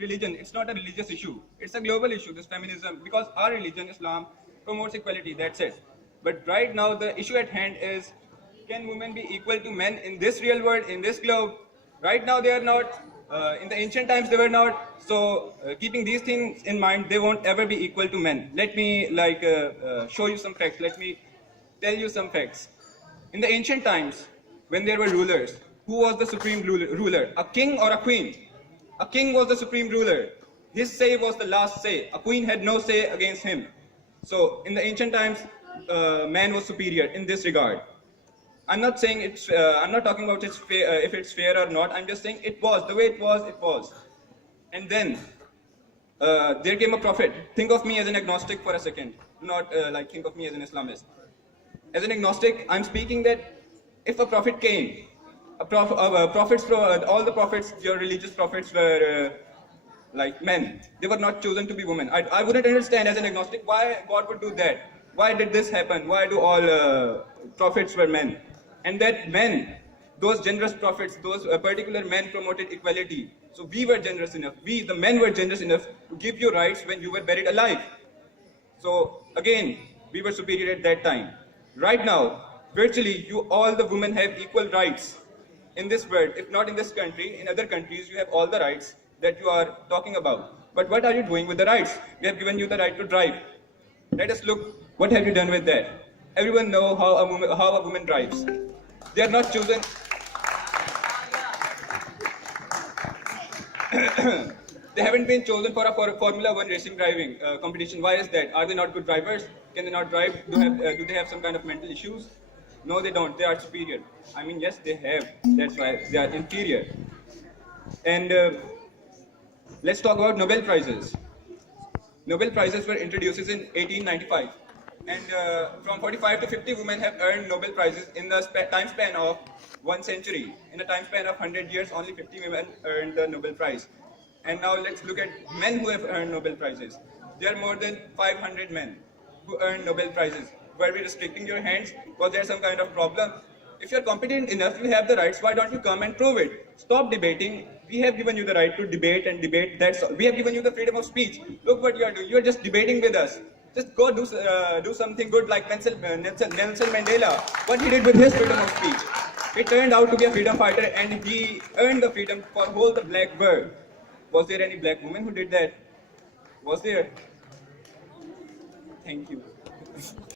religion. It's not a religious issue. It's a global issue, this feminism, because our religion, Islam, promotes equality, that's it. But right now, the issue at hand is, can women be equal to men in this real world, in this globe? Right now, they are not. In the ancient times, they were not. So, keeping these things in mind, they won't ever be equal to men. Let me show you some facts. Let me tell you some facts. In the ancient times, when there were rulers, who was the supreme ruler? A king or a queen? A king was the supreme ruler. His say was the last say. A queen had no say against him. So, in the ancient times, man was superior in this regard. I'm not saying it's. I'm not talking about if it's fair or not. I'm just saying it was the way it was. It was, and then there came a prophet. Think of me as an agnostic for a second, not think of me as an Islamist. As an agnostic, I'm speaking that if a prophet came, all the prophets, your religious prophets were like men. They were not chosen to be women. I wouldn't understand as an agnostic why God would do that. Why did this happen? Why do all prophets were men? And that men, those generous prophets, those particular men promoted equality. So we were generous enough. We, the men, were generous enough to give you rights when you were buried alive. So again, we were superior at that time. Right now, virtually, all the women have equal rights in this world. If not in this country, in other countries, you have all the rights that you are talking about. But what are you doing with the rights? We have given you the right to drive. Let us look, what have you done with that? Everyone knows how a woman drives. They are not chosen. They haven't been chosen for a Formula One racing driving competition. Why is that? Are they not good drivers? Can they not drive? Do they have some kind of mental issues? No, they don't. They are superior. I mean, yes, they have. That's why they are inferior. And let's talk about Nobel Prizes. Nobel Prizes were introduced in 1895. And from 45 to 50 women have earned Nobel Prizes in the time span of 1 century. In a time span of 100 years, only 50 women earned the Nobel Prize. And now let's look at men who have earned Nobel Prizes. There are more than 500 men who earned Nobel Prizes. Were we restricting your hands? Was there some kind of problem? If you're competent enough, you have the rights, why don't you come and prove it? Stop debating. We have given you the right to debate and debate. We have given you the freedom of speech. Look what you are doing. You are just debating with us. Just go do something good like Nelson Mandela. What he did with his freedom of speech. He turned out to be a freedom fighter and he earned the freedom for whole the black world. Was there any black woman who did that? Was there? Thank you.